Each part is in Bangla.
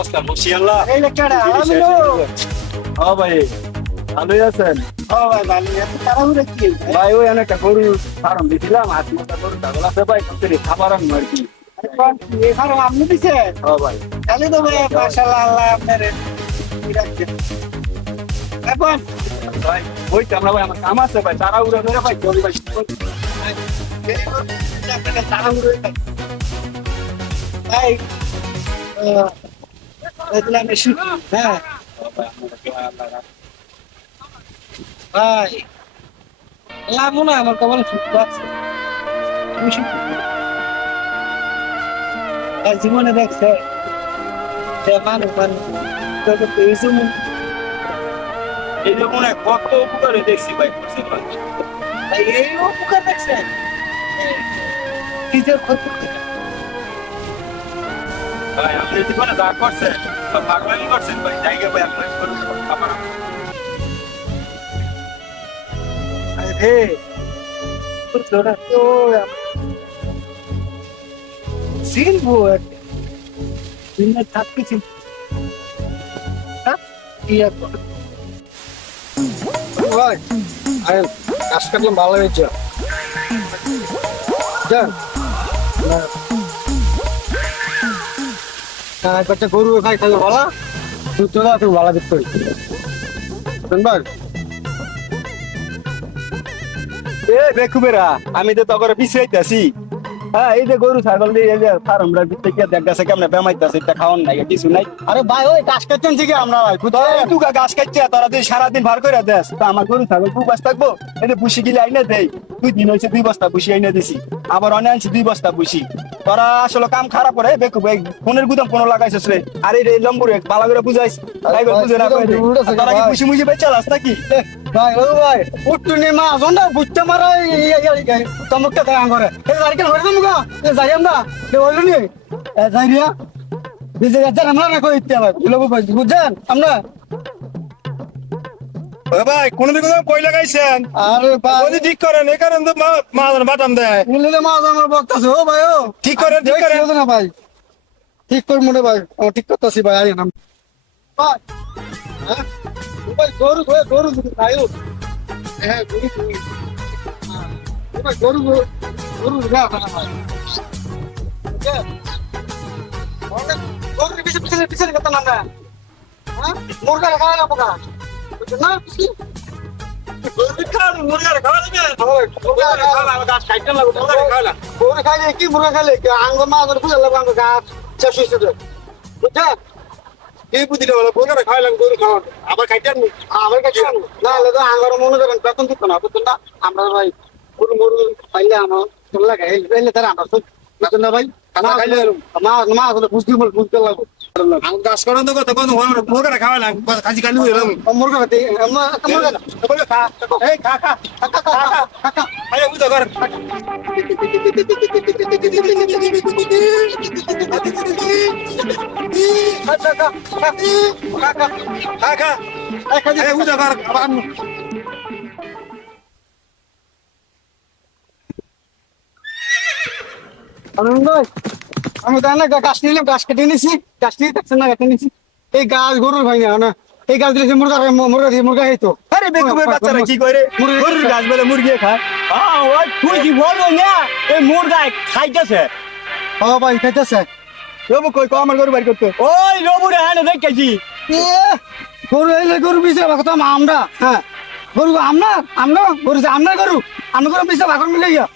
বস্তা বসিয়াল্লা এই লেখাটা আলামিন ও ভাই ভালোই আছেন ভাই ভালো এত তাড়াহুড়ো কি ভাই ওই অনেকটা গরু ফার্ম দিছিলাম আট নটা গরু ছাগল আছে ভাই সত্যি খাবার আনবো আর কি এখন আপনি দিছে ও ভাই তাহলে তো ভাই মাশাআল্লাহ আল্লাহ আপনার রাখছে এখন ভাই ওই তো আমরা ভাই আমার কাম আছে ভাই তারা উড়ে মেরে ভাই জলদি ভাই আপনার তাড়াহুড়ো ভাই দেখলাম এসে হ্যাঁ ভাই লাভ না আমার কপালে সুখ আছে আমি সুখ আর জীবনে দেখছে যে মানুষ এই যেমন এই যে মনে হয় কত উপকারে দেখছি ভাই বুঝতে ভাই এই উপকার দেখছেন নিজের ক্ষতি ভাই আপনি জীবনে যা করছেন ভাগবানি করছেন ভাই জায়গা ভাই আপনার গরু খাবার আরে তোরা তো চিনবো চিনে থাকতে চিন ভাই আরে কাজ কাটলাম ভালো হয়েছে যান একটা গরু খাই খাইলে ভালো তুই তোরা তুই ভালো দিতে ভাই এ বেকুবেরা আমি তো তখন পিছাইতেছি হ্যাঁ এই যে গরু ছাগল দিয়ে এই যে ফার্মরা থেকে দেখতেছে কেমন বেমাইতেছে এটা খাওয়ান নাই কিছু নাই আরে ভাই ওই কাজ করতেন থেকে আমরা ভাই তুই গাছ কাটছে তোরা তুই সারাদিন ভার করে দেস তা আমার গরু ছাগল দু বাস থাকবো এটা পুষি গিলে আইনে দেই 2 দিন হয়েছে 2 বস্তা পুষি আইনে দিছি আবার অনেক আনছি 2 বস্তা পুষি তোরা আসলে কাম খারাপ করে বেকুব ফোনের গুদাম কোনো লাগাইছিস রে আর এই লম্বুরে ভালো করে বুঝাইস তাই করে বুঝে না তোরা কি পুষি মুষি বেচালাস নাকি ভাই ও ভাই উঠতু নে মা জন্ডা বুঝতে মারা তমকটা দেয় আঙ্গরে এই সাইকেল হরে তুমি এ যাই আমরা এ হইলো নি এ যাই রিয়া বিজে যাচ্ছে আমরা না কই ইত্যা ভাই বুঝলো বুঝছেন আমরা ভাই কোনদিন কোথাও কই লাগাইছেন আরে ভাই যদি ঠিক করেন এই কারণে তো মা বাটাম দেয় বললে মা আমার বক্তাছে ও ভাই ও ঠিক করেন ঠিক করেন না ভাই ঠিক কর মনে ভাই ও ঠিক করতেছি ভাই আরে নাম ভাই হ্যাঁ ভাই গরু ভাই ও হ্যাঁ গরু গরু না ভাই গরু পিছনে কথা না হ্যাঁ মুরগা খাওয়া না পোকা না গরু খাইলে কি মুরগা খাইলে আঙ্গ মা বুঝে লাগবে আঙ্গ গাছ শেষ হয়েছে বুঝছেন এই বুঝিলে বলে বোকারে খাওয়া লাগে গরু খাওয়া আবার খাইতেন আমার কাছে না হলে তো আঙ্গর মনে করেন বেতন দিত না বুঝছেন না আমরা ভাই গরু মরু পাইলে আমার তোর লাগে এলে তারা আমরা সব বেতন না ভাই খানা খাইলে মা আসলে বুঝতে লাগবে আমি কাজ করেন তো কত কোন বোকারে খাওয়া লাগে কাজি কালি হইলাম মুরগা খাতে মুরগা বলে খা এই খা খা খা আরে বুঝা কর খা খা আরে বুঝা কর আমি তাই না গাছ নিলাম গাছ কেটে নিয়েছি গাছ নিয়ে দেখছেন না কেটে নিয়েছি এই গাছ গরুর ভাই না এই গাছ দিয়েছে মুরগা খাইতো আরে বেকুবের বাচ্চারা কি করে গরুর গাছ বলে মুরগি খায় ওই তুই কি বলবো না এই মুরগা খাইতেছে ও ভাই খাইতেছে রবু কই কো আমার গরু বাড়ি করতে ওই রবু রে হ্যাঁ দেখেছি গরু এলে গরু বিষয় কথা আমরা হ্যাঁ গরু আমরা গরু আমরা গরু বিষয় ভাগন মিলে গিয়া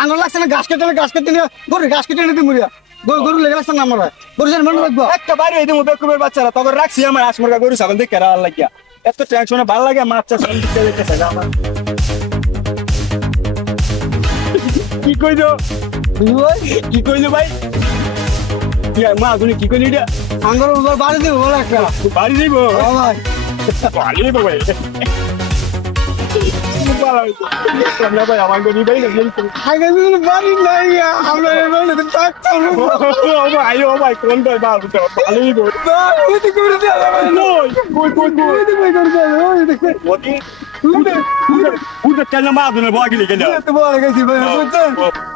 আঙুল লাগছে না গাছ কেটে নিয়ে গরু গাছ কেটে নিতে মরিয়া গরু লেগে লাগছে না আমরা গরু মনে রাখবো একটা বাড়ি হইতে বেকুবের বাচ্চারা তখন রাখছি আমার হাঁস মুরগা গরু ছাগল দেখে আর লাগিয়া এত টেনশনে ভালো লাগে মাছ চাষ দেখতেছে আমার কি কইছো কি কইছো ভাই মা তুমি কি কইলি এটা আঙ্গুল বাড়ি দিব বলে একটা বাড়ি দিব ভাই বাড়ি দিব ভাই ভাই আমার গরু ভাই বাড়ি নাই আমরা আইও ভাই কোন ভাই বাবু ভালোই গো কেন মা ধরে বগিলে গেল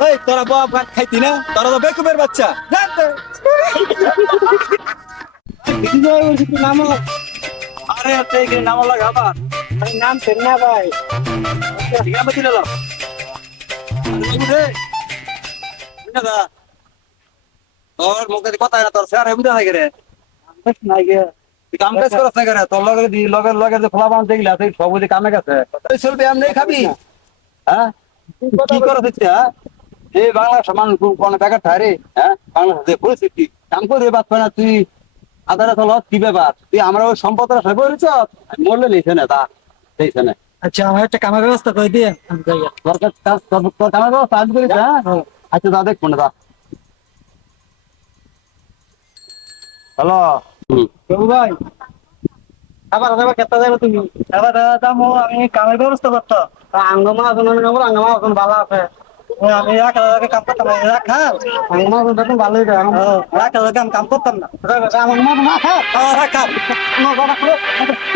এই তোরা বাপ ভাত খাইতি না তোরা তো বেকুবের বাচ্চা বিজয় বলছি তুই নাম হলো আরে তুই কি নাম লাগা আবার নাম ফের না ভাই ঠিক আছে দিলাম রে বুঝা তোর মুখে কথা না তোর স্যার বুঝা থাকে রে নাই গে তুই কাম কাজ করছ না করে তোর লগে দি লগে যে ফলা বান দেখলা তুই সবুজ কামে গেছে তুই চলবে এমনি খাবি হ্যাঁ কি করছ তুই হ্যাঁ এই বাংলা সমান কোন ব্যাপার থাকে হ্যাঁ বাংলা যে পরিস্থিতি কাম করে বাদ না তুই আদারে চল কি ব্যাপার তুই আমরা ওই সম্পদটা সব করেছ মরলে নিছে না তা সেইছে না আচ্ছা আমার একটা কামের ব্যবস্থা করে দিয়ে আমি যাই তোর তোর কামে ব্যবস্থা আজ করিস হ্যাঁ আচ্ছা দা দেখ কোনটা দা হ্যালো বাবু ভাই আবার আবার কেতা যাবে তুমি এবার দামো আমি কামের ব্যবস্থা করতো আঙ্গমা এখন আঙ্গমা এখন ভালো আছে আমি এক হাজার কাম করতাম না রাখা আঙ্গমা এখন ভালোই দেয় এক হাজার কাম করতাম না আমার মা না খা রাখা আমার বাবা করে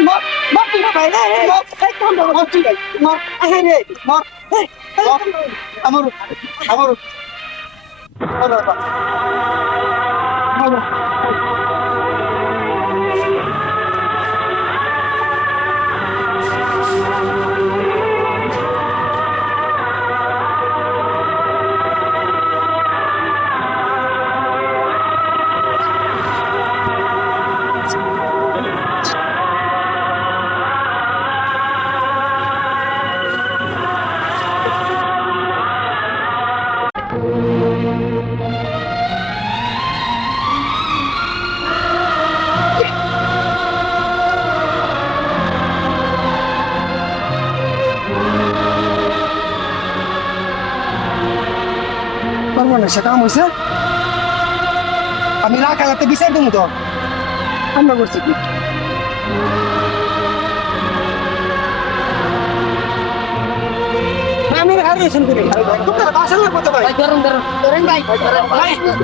মর মর তুই ভাই রে মর এই কোন মর তুই মর আহে রে মর আমার আমার পারবো না সে কাম হয়েছে আমি রাখা যাতে বিচার দেবো তো আমরা করছি কি আমি হারিয়েছেন করি তোমার বাসা না করতে পারি ধরেন ভাই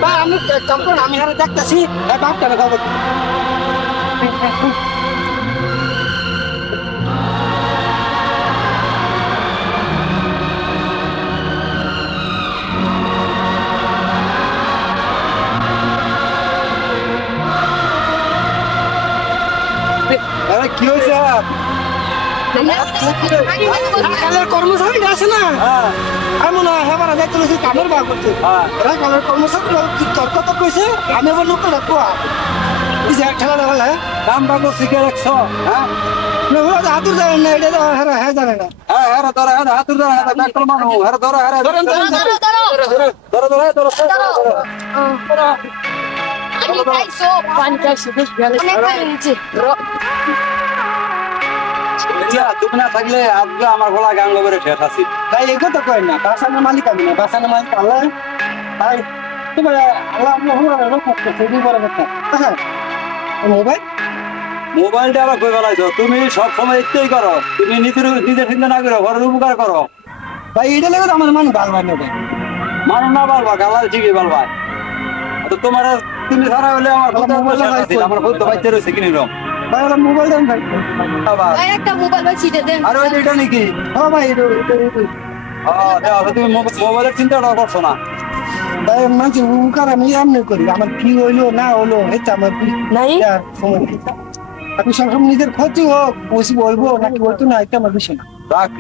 ভাই আমি চম্পন আমি হারে দেখতেছি বাপটা খবর আরে কি হয়েছে কালের কর্মচারী আছে না হ্যাঁ আমি মনে হয় হ্যাঁ বারা দেখতে লইছি কামের বার করতে হ্যাঁ এরা কালের কর্মচারী তর্ক তো কইছে আমি আবার লোক রাখবো এই যে ঠেলা দেওয়া হ্যাঁ দাম বাবু শিখে রাখছো হ্যাঁ হাতুর জানেন না এটা হ্যাঁ হ্যাঁ জানে না হ্যাঁ হ্যাঁ ধরো হ্যাঁ হাতুর ধরো হ্যাঁ ডাক্তার মানু হ্যাঁ ধরো হ্যাঁ ধরেন ধরেন ধরো ধরো ধরো Pani Kaiso, বেশ ভালো। অনেক ভালো হয়েছে। তুমি না থাকলে আজকে আমার গলা গান গোবরে শেষ আছি ভাই এগো তো কয় না বাসানের মালিক আমি না বাসানের মালিক আল্লাহ ভাই তোমার আল্লাহ আপনার হলো রোগ করতে সেদিন বড় কথা হ্যাঁ মোবাইল মোবাইলটা আবার কই বলাইছো তুমি সব সময় একটাই করো তুমি নিজের চিন্তা না করো ঘরের উপকার করো ভাই এটা লেগে তো আমার মানে ভালো হয় না মানুষ না বলবা গালার ঠিকই বলবা তো তোমার তুমি ছাড়া হলে আমার আমার বলতে বাইতে রয়েছে কিনে রকম ভাই ওরা মোবাইল দেন ভাই ভাই একটা মোবাইল ভাই ছিটে দেন। আর ওই এটা নাকি হ্যাঁ ভাই এটা তুমি মোবাইলের চিন্তাটা করছো না ভাই মানুষ উপকার আমি এমনি করি আমার কি হইলো না হলো এটা আমার নাই আমি সবসময় নিজের ক্ষতি হোক বসে বলবো নাকি বলতো না এটা আমার বিষয় না রাখ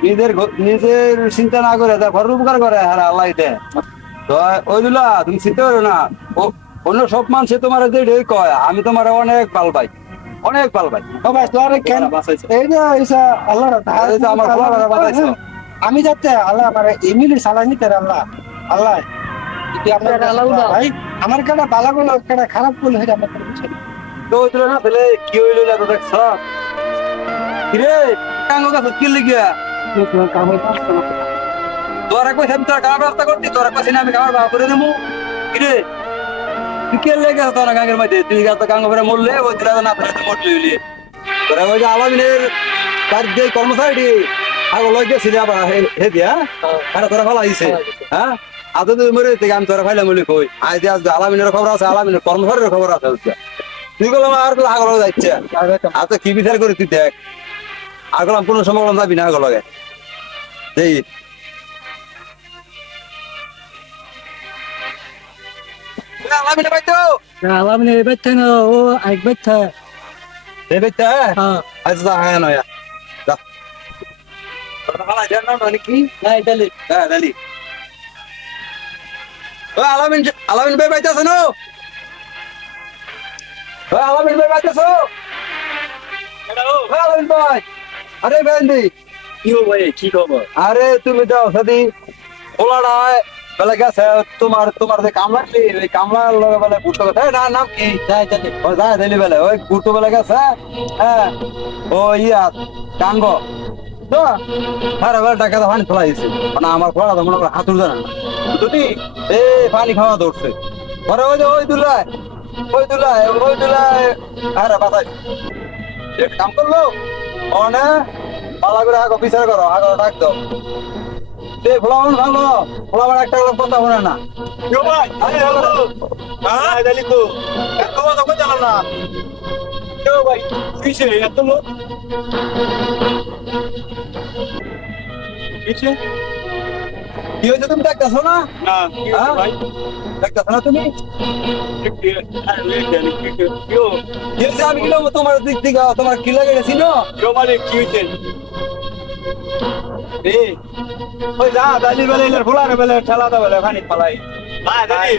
নিজের চিন্তা না করে ঘরের উপকার করে হ্যাঁ আল্লাহ দে তো ওইগুলা তুমি চিন্তা করো না অন্য সব মানুষে তোমার যে কয় আমি তোমার অনেক ভাল পাই অনেক ভাল পাই ও ভাই তোর কেন এই যে এইসা আল্লাহ এই যে আমার আল্লাহ বাঁচাইছো। আমি যাতে আল্লাহ আমার এমনি সালানি তের আল্লাহ আল্লাহ যদি আপনার ভাই আমার কাটা বালা গুলো কাটা খারাপ করলে হয়ে আমার কিছু তো ওইগুলো না তাহলে কি হইলো এত দেখছ কিরে কাঙ্গো কাছে কি লিখিয়া তোরা কইছ আমি তোর খাবার ব্যবস্থা করছি তোরা কইছ না আমি খাবার ব্যবস্থা করে দেবো কিরে তুই কে লেগে তোরা গাঙ্গের মধ্যে তুই তো গাঙ্গ করে মরলে ওই দিলা না ফেলে মরলি হইলি তোরা ওই যে আলামিনের তার যে কর্মচারী আগে লই গেছিলি আবার হে দিয়া আরে তোরা ভালো আইছে হ্যাঁ আজ তুই মরে থেকে আমি তোরা ফাইলে মলি কই আজ দিয়ে আজকে আলামিনের খবর আছে আলামিনের কর্মচারীর খবর আছে তুই বললাম আর আগল যাচ্ছে আর তো কি বিচার করি তুই দেখ আগলাম কোনো সময় যাবি না আগলগে আলামিনে বাইতো আলামিনে বেতে না ও আইক বেতে এ বাইতো হ্যাঁ আচ্ছা হ্যাঁ নয়া যা হালা জান না কি নাই ডালি হ্যাঁ দালি ও আলামিন ভাই বাইতো শোনো ও আলামিন ভাই বাইতো শোনো আলামিন ভাই আরে বেন্দি কি হল ভাই কি খবর আরে তুমি যাও সাদি ওলাড়া বেলা গেছে তোমার যে কামলা ওই কামলার লগে বেলা বুঝতে কথা না নাম কি যাই ডালি ও যায় দিলি বেলা ওই বুটো বেলা গেছে হ্যাঁ ও ইয়া টাঙ্গ তো সারা বেলা টাকা তো পানি ফেলাই দিছে মানে আমার পড়া তো মনে করে হাতুর জানা না দুটি এ পানি খাওয়া দৌড়ছে পরে ওই দুলায় আরে বাতাই এক কাম করলো অনে পালা করে আগে বিচার করো আগে ডাক দাও ফলাফল ভালো ফলাফল একটা কথা বলে না কেউ ভাই আরে হ্যালো হ্যাঁ দালি তো এত কথা কই জানো না কেউ ভাই কিসে এত লোক কিসে কি হয়েছে তুমি ডাকতেছো না না কি হয়েছে ভাই ডাকতেছো না তুমি কেউ কি হয়েছে আমি কিলো তোমার দিক থেকে তোমার কি লাগে গেছি না কেউ মানে কি হয়েছে এ ওই যা দালি বেলে এলে ফুলারে বেলে ঠেলা দা বেলে পানি ফালাই না দালি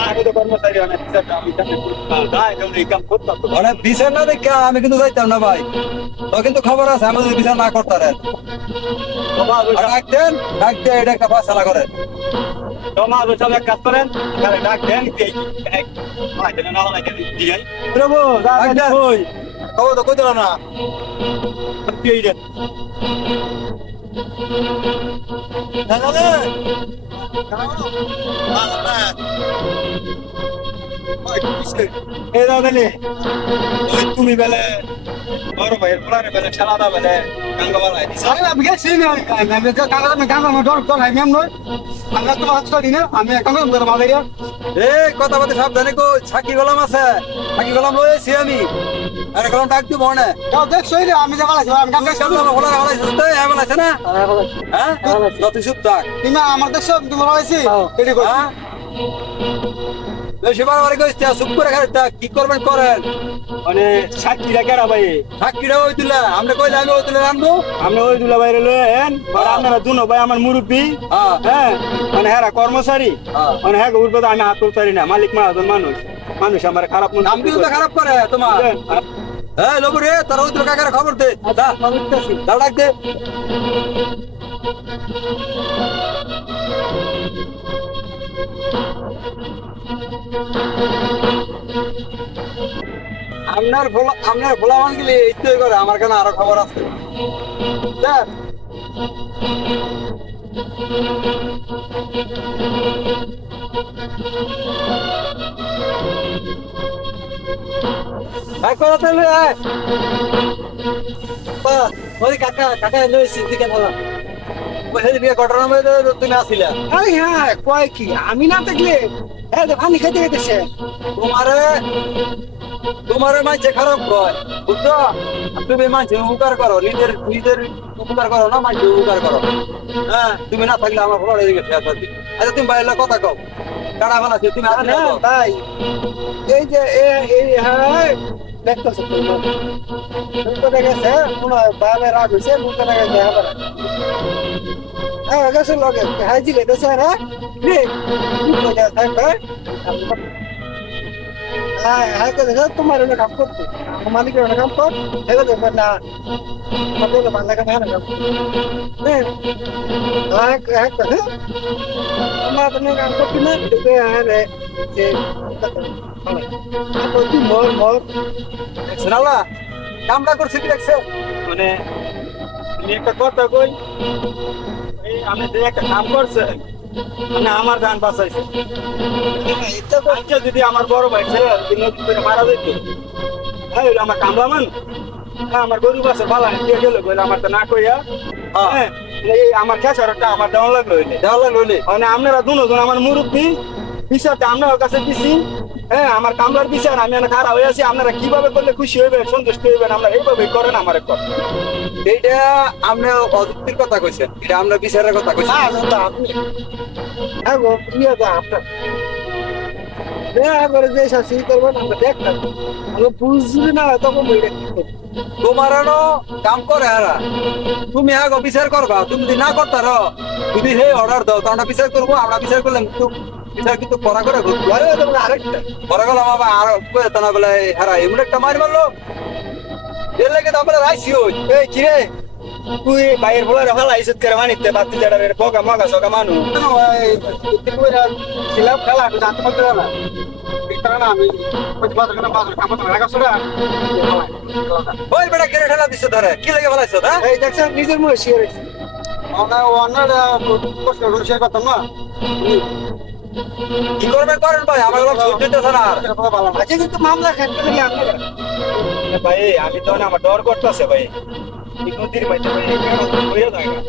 আমি তো কর্মচারী অনেক আমি জানি না তুমি কাম করতে তো মানে বিচার না দেখে আমি কিন্তু যাইতাম না ভাই তো কিন্তু খবর আছে আমি যদি বিচার না করতারে ডাকতেন এটা একটা ফয়সালা করে তোমার সব এক কাজ করেন আরে ডাক দেন ভাই দেন না লাগে দিই প্রভু যা কই কও তো কই দিল না কি হইছে না না না তুমি বেলে বড় ভাইয়ের ফুলারে বেলে ঠেলা দা বেলে গাঙ্গবালা আরে আমি গেছি না আমি কাকা আমি কাকা আমি ডর কর আমি নই আমরা তো হাত করি না আমি কাকা করে মালাইয়া এ কথা বলতে সাবধানে কো ছাকি গোলাম আছে ছাকি গোলাম লয়েছি আমি আরে গোলাম ডাক দিব না যাও দেখছই রে আমি যা বলাইছি আমি কাকা সামনে ফোলা হলাইছে তো হ্যাঁ বলাইছে না হ্যাঁ যত চুপ থাক তুমি আমার দেখছো তুমি বলাইছি এডি কই হ্যাঁ সেবার বারে কইতে চুপ করে খালি থাক কি করবেন করেন মানে সাক্ষীরা কেরা ভাই সাক্ষীরা ওই তুলা আমরা কইলে আমি ওই তুলে রাখবো আমরা ওই দুলা বাইরে লয়েন আর আপনারা দুনো ভাই আমার মুরব্বী হ্যাঁ মানে হ্যাঁ কর্মচারী মানে হ্যাঁ উঠবে তো আমি হাত তুলতারি না মালিক মাহাজন মানুষ আমার খারাপ মন নাম কিন্তু খারাপ করে তোমার হ্যাঁ লোক রে তোর ওই তুলা কাকার খবর দে দাও ডাক দে আপনার ভোলা মান গেলে এইটাই করে আমার কাছে আরো খবর আছে স্যার ভাই কথা তাহলে ওই কাকা লইছি দিকে ভালো ওই বিয়ে ঘটনার মধ্যে তুমি আসিলা আরে হ্যাঁ কয় কি আমি না থাকলে হ্যাঁ পানি খাইতে খাইতেছে তোমারে মাঝে খারাপ কয় বুঝছো তুমি মাঝে উপকার করো নিজের উপকার করো না মাঝে উপকার করো হ্যাঁ তুমি না থাকলে আমার ফলো হয়ে গেছে আচ্ছা তুমি বাইরে কথা কও কাটা ফেলা তুমি আসলে তাই এই যে এই হ্যাঁ দেখতেছো তুমি গেছে মনে হয় বাইরে রাগ হয়েছে মুখে গেছে হ্যাঁ গেছে লগে হাইজি লেগেছে না রে মুখে থাকবে হ্যাঁ তোমার এনে কাম করতো আমার মালিকের এনে কাম কর এবার দেখবেন না আমাদের ভালো লাগে না কাম আমার তুমি কাম করছি না দেখবে হ্যাঁ রে যে মর শোনালা কামটা করছি কি দেখছে মানে আমি একটা কথা কই এই আমি যে একটা কাম করছে মানে আমার গান বাঁচাইছে আজকে যদি আমার বড় ভাই ছেলে নদী করে মারা যেত হ্যাঁ আমার কামলামান হ্যাঁ আমার গরু বাসে পালা দিয়ে গেল বলে আমার তো না কইয়া হ্যাঁ এই আমার খেসারটা আমার দেওয়া লাগলো মানে আপনারা দুজন আমার মুরব্বী বিচারটা আপনার কাছে দিছি হ্যাঁ আমার কামলার বিচার আমি খারাপ হয়ে আছি আপনারা কিভাবে করলে খুশি হইবেন সন্তুষ্ট হইবেন আপনারা এইভাবে করেন আমার কথা এইটা আমরা অযুক্তির কথা কইছেন এটা আমরা বিচারের কথা কইছি হ্যাঁ গো ইয়ে দা আপনার দেখা করে যে শাস্তি করবো না আমরা দেখতাম আমরা বুঝলি না তখন বইটা কি করবো তোমার কাম করে হারা তুমি আগে বিচার করবা তুমি যদি না করতার যদি হে অর্ডার দাও তো আমরা বিচার করবো আমরা বিচার করলাম কিন্তু বিচার কিন্তু করা করে করবো আরে তোমরা আরেকটা করা গেলাম আবার আর কয়ে না বলে হারা এমন একটা মারি মারলো এর লাগে তো আমরা রাইছি ওই এই কি রে তুই বাইরের বলার হলা ইজ্জত করে মানিতে বাতি জাডার বগা মগা সগা মানু ছিলাম খেলা জানতে পারতে না দেখতে না আমি বাজার কামড় রাখা ওই বেটা কেড়ে ঠেলা দিছো ধরে কি লাগে ফেলাইছো হ্যাঁ এই দেখছেন নিজের মুখে শিয়ে রেখেছি অন্য প্রশ্ন শেয়ার করতাম না কি করবেন করেন ভাই আমার লোক ছুট দিতেছে না আর আজকে কিন্তু মামলা খাইতে লাগলে আপনারা ভাই আমি তো না আমার ডর করতেছে ভাই নদীর মাইতে ভাই হয়ে যায় না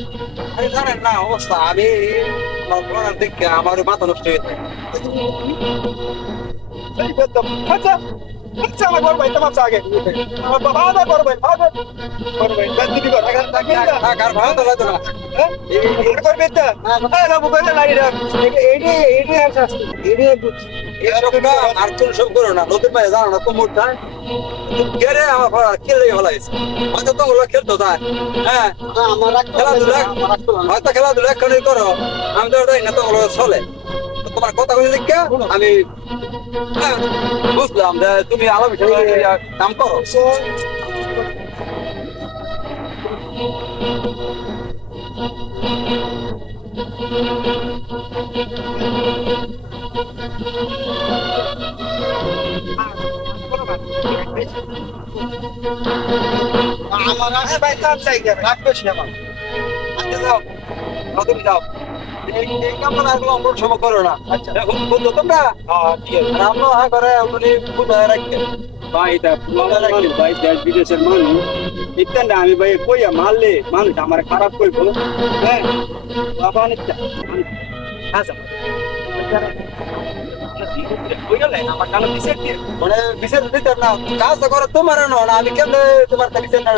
আরে জানেন না অবস্থা আমি আমার প্রণাম দেখে আমার মাথা নষ্ট হয়ে যায় এই বেদম আচ্ছা আচ্ছা আমার বড় ভাই তোমার আগে আমার বাবা দা বড় ভাই বড় ভাই দিদি কর আগে থাকি না আর ভালো তো লাগতো না এই করবে তো এই না বুকে লাড়ি রাখ এইটা আর শাস্তি এইটা বুঝছি এইসব না আর কোন সব করো না নতুন ভাই জানো না কোমর টাই গেরে আমার পড়া খেলে ফেলাইছে হয়তো তো ওগুলো খেলতো তাই হ্যাঁ আমার খেলাধুলা হয়তো খেলাধুলা এক্ষুনি করো আমি তো ওটাই না তো ওগুলো চলে তো তোমার কথা বলে দেখে আমি হ্যাঁ, বুঝলাম যে তুমি আলাপ কাম করো আমার ভাই কাম চাই যাবে রাখবেশ না আমার আচ্ছা যাও তুমি যাও এই কামটা আর কোনো সময় করো না আচ্ছা এখন বলতো তোমরা ঠিক আছে আর আমরা হ্যাঁ করে আপনি বুঝায় রাখবেন ভাই এটা ভাই দেশ বিদেশের মানুষ ইত্যাদি আমি ভাই কইয়া মারলে মানুষ আমার খারাপ করবো হ্যাঁ বাবা অনেকটা আচ্ছা আমার কালো পিসের দিয়ে মানে বিচার দিতে না কাজটা করো তোমার না আমি কেমনে তোমার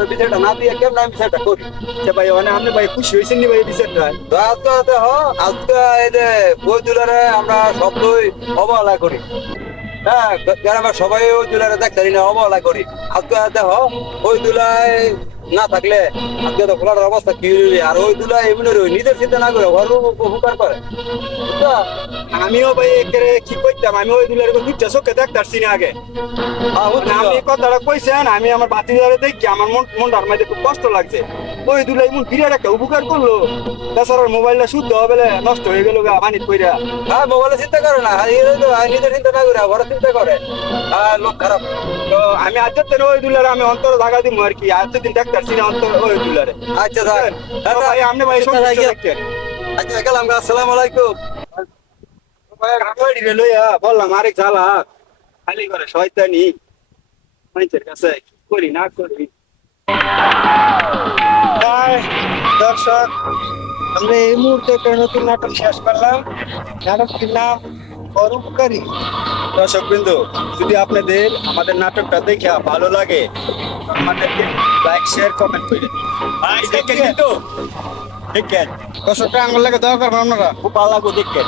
বিচারটা না দিয়ে কেমনে আমি বিচারটা করি আচ্ছা ভাই মানে আপনি ভাই খুশি হয়েছেন নি ভাই পিসেরটা তো আজকে দেখো আজকে এই যে বই দুলারে আমরা সবই অবহেলা করি হ্যাঁ গ্রামের সবাই ওই দুলারে দেখতে না অবহেলা করি আজকে দেখো ওই দুলায় না থাকলে আজকে তো খোলার অবস্থা কি হইবে আর ওই দুলা এমনি নিজের চিন্তা না করে ঘর উপকার করে বুঝছো আমিও ভাই একেবারে কি করতাম আমি ওই দুলার দুধটা চোখে দেখতারছি না আগে মানে আপনি এই কথাটা কইছেন আমি আমার বাতি ধরে দেখি আমার মনটার মধ্যে খুব কষ্ট লাগছে ওই দুলাই এমন বিরাট একটা উপকার করলো তাছাড়া মোবাইলটা শুদ্ধ হবে নষ্ট হয়ে গেল পানিত কইরা হ্যাঁ মোবাইলে চিন্তা করে না নিজের চিন্তা না করে ঘরে চিন্তা করে লোক খারাপ তো আমি আজকের দিন ওই দুলারে আমি অন্তর জায়গা দিব আর কি আজকের দিন দেখতারছি না অন্তর ওই দুলারে আচ্ছা স্যার তো ভাই আপনি ভাই চিন্তা নাই গিয়া। দেখেন আচ্ছা গেলাম আসসালামু আলাইকুম গাড়ি রে লইয়া বললাম আরেক জ্বালা খালি করে শয়তানি মানুষের কাছে কি করি না করি তাই দর্শক আমরা এই মুহূর্তে একটা নতুন নাটক শেষ করলাম নাটকটির নাম পরোপকারী দর্শক বিন্দু যদি আপনাদের আমাদের নাটকটা দেখে ভালো লাগে আমাদেরকে লাইক শেয়ার কমেন্ট করে দিন ভাই দেখেন কিন্তু দেখেন দর্শকটা আঙ্গুল লাগে দরকার আপনারা খুব ভালো লাগবে দেখেন